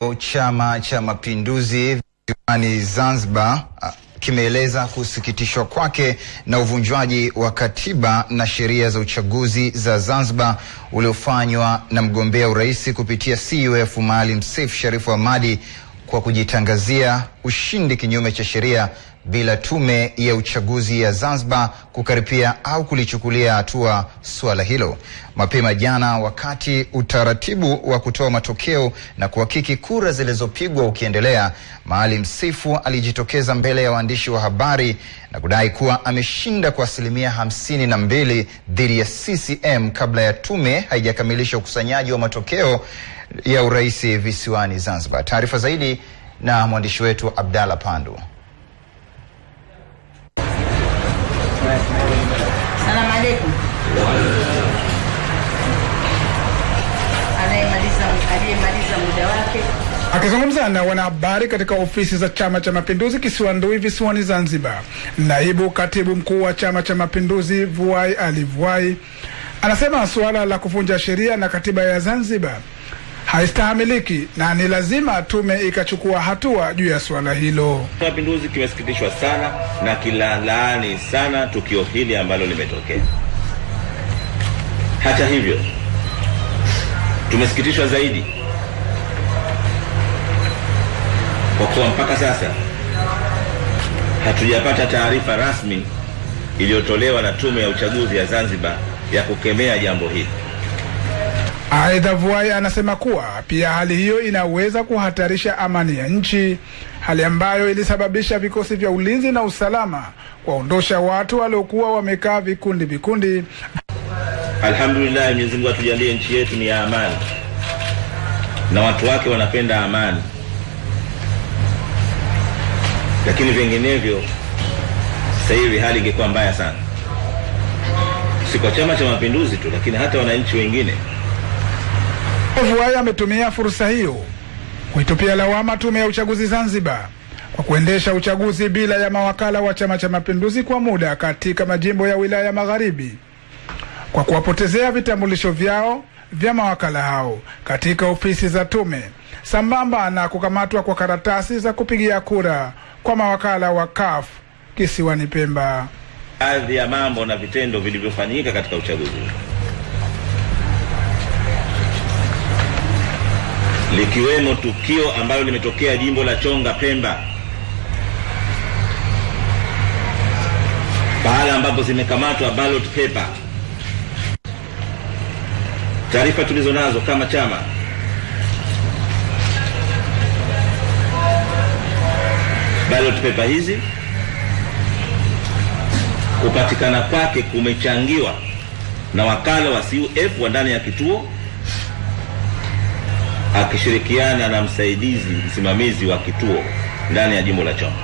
Chama cha Mapinduzi visiwani Zanzibar kimeeleza kusikitishwa kwake na uvunjwaji wa katiba na sheria za uchaguzi za Zanzibar uliofanywa na mgombea urais kupitia CUF Maalim Seif Sharif Hamad kwa kujitangazia ushindi kinyume cha sheria bila tume ya uchaguzi ya Zanzibar kukaripia au kulichukulia hatua swala hilo. Mapema jana, wakati utaratibu wa kutoa matokeo na kuhakiki kura zilizopigwa ukiendelea, Maalim Seif alijitokeza mbele ya waandishi wa habari na kudai kuwa ameshinda kwa 52% dhidi ya CCM kabla ya tume haijakamilisha ukusanyaji wa matokeo ya urais visiwani Zanzibar. Taarifa zaidi na mwandishi wetu Abdalla Pandu. Salamu alaikum. Aliyemaliza muda wake. Akizungumza na wanahabari katika ofisi za Chama cha Mapinduzi Kisiwandui visiwani Zanzibar, naibu katibu mkuu wa Chama cha Mapinduzi Vuai Ali Vuai anasema suala la kuvunja sheria na katiba ya Zanzibar haistahamiliki na ni lazima tume ikachukua hatua juu ya suala hilo. Mapinduzi kimesikitishwa sana na kilalaani sana tukio hili ambalo limetokea. Hata hivyo, tumesikitishwa zaidi kwa kuwa mpaka sasa hatujapata taarifa rasmi iliyotolewa na tume ya uchaguzi ya Zanzibar ya kukemea jambo hili. Aidha, Vuai anasema kuwa pia hali hiyo inaweza kuhatarisha amani ya nchi, hali ambayo ilisababisha vikosi vya ulinzi na usalama kuondosha watu waliokuwa wamekaa vikundi. Alhamdulillah, Mwenyezi Mungu atujalie nchi yetu ni ya amani na watu wake wanapenda amani, lakini vinginevyo sasa hivi hali ingekuwa mbaya sana, si kwa Chama cha Mapinduzi tu, lakini hata wananchi wengine. Vuai ametumia fursa hiyo kuitupia lawama tume ya uchaguzi Zanzibar kwa kuendesha uchaguzi bila ya mawakala wa Chama cha Mapinduzi kwa muda katika majimbo ya wilaya magharibi, kwa kuwapotezea vitambulisho vyao vya mawakala hao katika ofisi za tume, sambamba na kukamatwa kwa karatasi za kupigia kura kwa mawakala wa CUF kisiwani Pemba. Baadhi ya mambo na vitendo vilivyofanyika katika uchaguzi likiwemo tukio ambalo limetokea jimbo la Chonga Pemba, pahala ambapo zimekamatwa ballot paper. Taarifa tulizo nazo kama chama, ballot paper hizi kupatikana kwake kumechangiwa na wakala wa CUF wa ndani ya kituo akishirikiana na msimamizi wa kituo ndani ya jimbo la Chonga.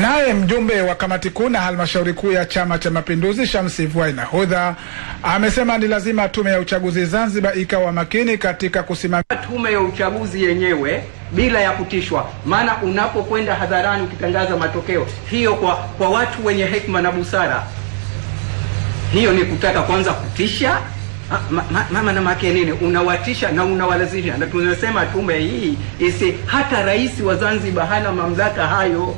Naye mjumbe wa kamati kuu na halmashauri kuu ya Chama cha Mapinduzi Shamsi Vuai Nahodha amesema ni lazima tume ya uchaguzi Zanzibar ikawa makini katika kusimamia tume ya uchaguzi yenyewe bila ya kutishwa. Maana unapokwenda hadharani ukitangaza matokeo, hiyo kwa watu wenye hekima na busara, hiyo ni kutaka kwanza kutisha. Mama na make nini, unawatisha na unawalazimisha. Na tunasema tume hii hata rais wa Zanzibar hana mamlaka hayo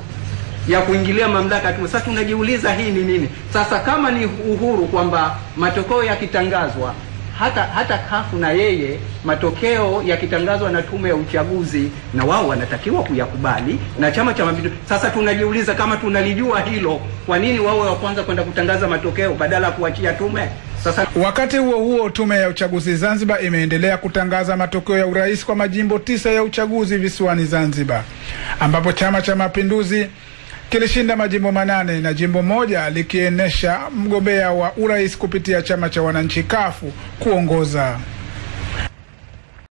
ya kuingilia mamlaka tu. Sasa tunajiuliza hii ni nini? Sasa kama ni uhuru kwamba matokeo yakitangazwa, hata CUF na yeye matokeo yakitangazwa na tume ya uchaguzi na wao wanatakiwa kuyakubali na Chama cha Mapinduzi. Sasa tunajiuliza kama tunalijua hilo, kwa nini wao wa kwanza kwenda kutangaza matokeo badala ya kuachia tume? Sasa wakati huo tume ya uchaguzi Zanzibar imeendelea kutangaza matokeo ya urais kwa majimbo 9 ya uchaguzi visiwani Zanzibar, ambapo Chama cha Mapinduzi kilishinda majimbo 8 na jimbo moja likienesha mgombea wa urais kupitia chama cha wananchi CUF kuongoza.